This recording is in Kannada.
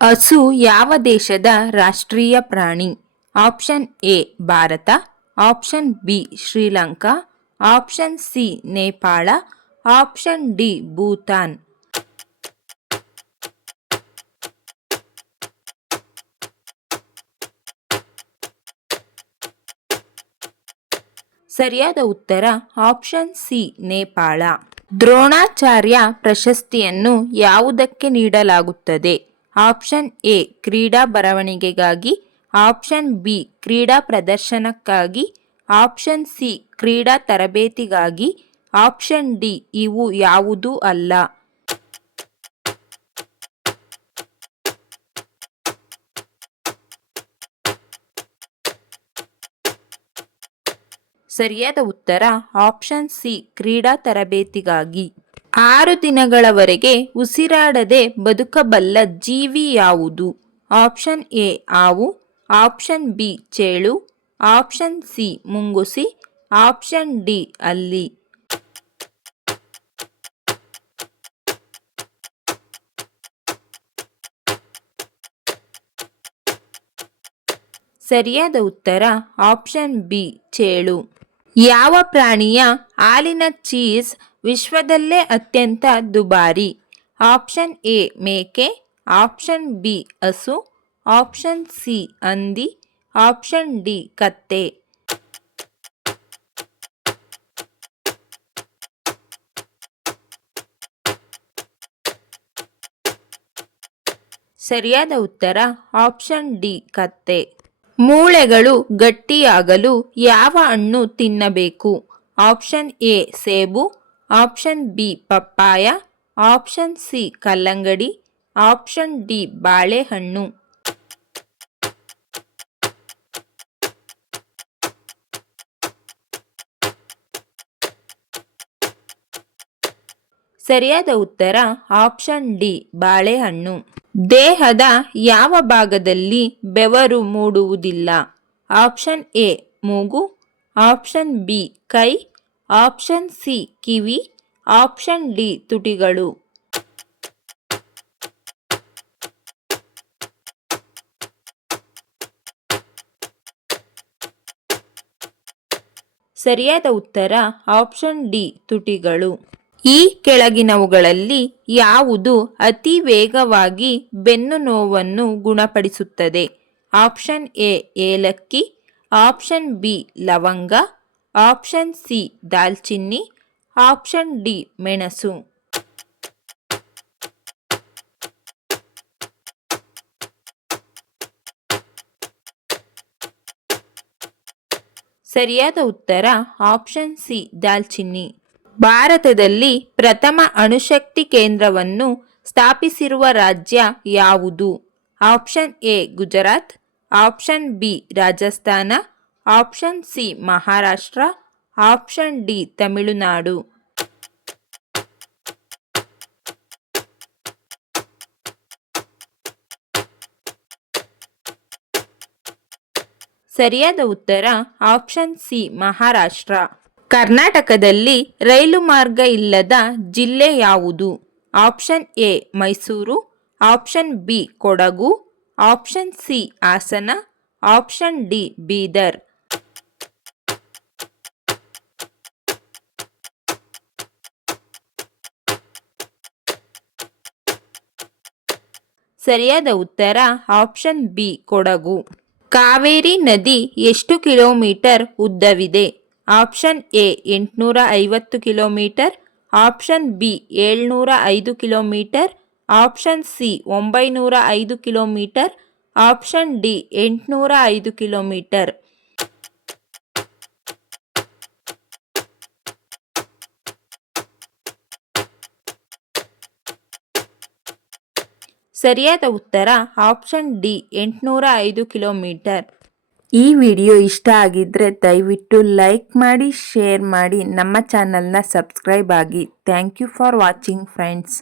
ಹಸು ಯಾವ ದೇಶದ ರಾಷ್ಟ್ರೀಯ ಪ್ರಾಣಿ? Option A Bharat, option B Sri Lanka, option C Nepal, option D Bhutan. ಸರಿಯಾದ ಉತ್ತರ ಆಪ್ಷನ್ ಸಿ ನೇಪಾಳ. ದ್ರೋಣಾಚಾರ್ಯ ಪ್ರಶಸ್ತಿಯನ್ನು ಯಾವುದಕ್ಕೆ ನೀಡಲಾಗುತ್ತದೆ? ಆಪ್ಷನ್ ಎ ಕ್ರೀಡಾ ಬರವಣಿಗೆಗಾಗಿ, ಆಪ್ಷನ್ ಬಿ ಕ್ರೀಡಾ ಪ್ರದರ್ಶನಕ್ಕಾಗಿ, ಆಪ್ಷನ್ ಸಿ ಕ್ರೀಡಾ ತರಬೇತಿಗಾಗಿ, ಆಪ್ಷನ್ ಡಿ ಇವು ಯಾವುದೂ ಅಲ್ಲ. ಸರಿಯಾದ ಉತ್ತರ ಆಪ್ಷನ್ ಸಿ ಕ್ರೀಡಾ ತರಬೇತಿಗಾಗಿ. 6 ದಿನಗಳವರೆಗೆ ಉಸಿರಾಡದೆ ಬದುಕಬಲ್ಲ ಜೀವಿ ಯಾವುದು? ಆಪ್ಷನ್ ಎ ಹಾವು, ಆಪ್ಷನ್ ಬಿ ಚೇಳು, ಆಪ್ಷನ್ ಸಿ ಮುಂಗುಸಿ, ಆಪ್ಷನ್ ಡಿ ಹಲ್ಲಿ. ಸರಿಯಾದ ಉತ್ತರ ಆಪ್ಷನ್ ಬಿ ಚೇಳು. ಯಾವ ಪ್ರಾಣಿಯ ಹಾಲಿನ ಚೀಸ್ ವಿಶ್ವದಲ್ಲೇ ಅತ್ಯಂತ ದುಬಾರಿ? ಆಪ್ಷನ್ ಎ ಮೇಕೆ, ಆಪ್ಷನ್ ಬಿ ಹಸು, ಆಪ್ಷನ್ ಸಿ ಹಂದಿ, ಆಪ್ಷನ್ ಡಿ ಕತ್ತೆ. ಸರಿಯಾದ ಉತ್ತರ ಆಪ್ಷನ್ ಡಿ ಕತ್ತೆ. ಮೂಳೆಗಳು ಗಟ್ಟಿಯಾಗಲು ಯಾವ ಹಣ್ಣು ತಿನ್ನಬೇಕು? ಆಪ್ಷನ್ ಎ ಸೇಬು, option B papaya, option C ಕಲ್ಲಂಗಡಿ, ಆಪ್ಷನ್ ಡಿ ಬಾಳೆಹಣ್ಣು. ಸರಿಯಾದ ಉತ್ತರ ಆಪ್ಷನ್ ಡಿ ಬಾಳೆಹಣ್ಣು. ದೇಹದ ಯಾವ ಭಾಗದಲ್ಲಿ ಬೆವರು ಮೂಡುವುದಿಲ್ಲ? ಆಪ್ಷನ್ ಎ ಮೂಗು, ಆಪ್ಷನ್ ಬಿ ಕೈ, ಆಪ್ಷನ್ ಸಿ ಕಿವಿ, ಆಪ್ಷನ್ ಡಿ ತುಟಿಗಳು. ಸರಿಯಾದ ಉತ್ತರ ಆಪ್ಷನ್ ಡಿ ತುಟಿಗಳು. ಈ ಕೆಳಗಿನವುಗಳಲ್ಲಿ ಯಾವುದು ಅತಿ ವೇಗವಾಗಿ ಬೆನ್ನು ನೋವನ್ನು ಗುಣಪಡಿಸುತ್ತದೆ? ಆಪ್ಷನ್ ಎ ಏಲಕ್ಕಿ, ಆಪ್ಷನ್ ಬಿ ಲವಂಗ, ಆಪ್ಷನ್ ಸಿ ದಾಲ್ಚಿನ್ನಿ, ಆಪ್ಷನ್ ಡಿ ಮೆಣಸು. ಸರಿಯಾದ ಉತ್ತರ ಆಪ್ಷನ್ ಸಿ ದಾಲ್ಚಿನ್ನಿ. ಭಾರತದಲ್ಲಿ ಪ್ರಥಮ ಅಣುಶಕ್ತಿ ಕೇಂದ್ರವನ್ನು ಸ್ಥಾಪಿಸಿರುವ ರಾಜ್ಯ ಯಾವುದು? Option A Gujarat, option B Rajasthan, option C Maharashtra, option D Tamil Nadu. ಸರಿಯಾದ ಉತ್ತರ ಆಪ್ಷನ್ ಸಿ ಮಹಾರಾಷ್ಟ್ರ. ಕರ್ನಾಟಕದಲ್ಲಿ ರೈಲು ಮಾರ್ಗ ಇಲ್ಲದ ಜಿಲ್ಲೆ ಯಾವುದು? Option A Mysuru, option B Kodagu, option C Hassan, option D Bidar. ಸರಿಯಾದ ಉತ್ತರ ಆಪ್ಷನ್ ಬಿ ಕೊಡಗು. ಕಾವೇರಿ ನದಿ ಎಷ್ಟು ಕಿಲೋಮೀಟರ್ ಉದ್ದವಿದೆ? Option A 850 kilometre, option B 705 kilometre, option C 905 kilometre, option D 805 kilometre. ಸರಿಯಾದ ಉತ್ತರ ಆಪ್ಷನ್ ಡಿ 805 ಕಿಲೋಮೀಟರ್. ಈ ವಿಡಿಯೋ ಇಷ್ಟ ಆಗಿದ್ರೆ ದಯವಿಟ್ಟು ಲೈಕ್ ಮಾಡಿ, ಶೇರ್ ಮಾಡಿ, ನಮ್ಮ ಚಾನಲ್ನ ಸಬ್ಸ್ಕ್ರೈಬ್ ಆಗಿ. Thank you for watching friends.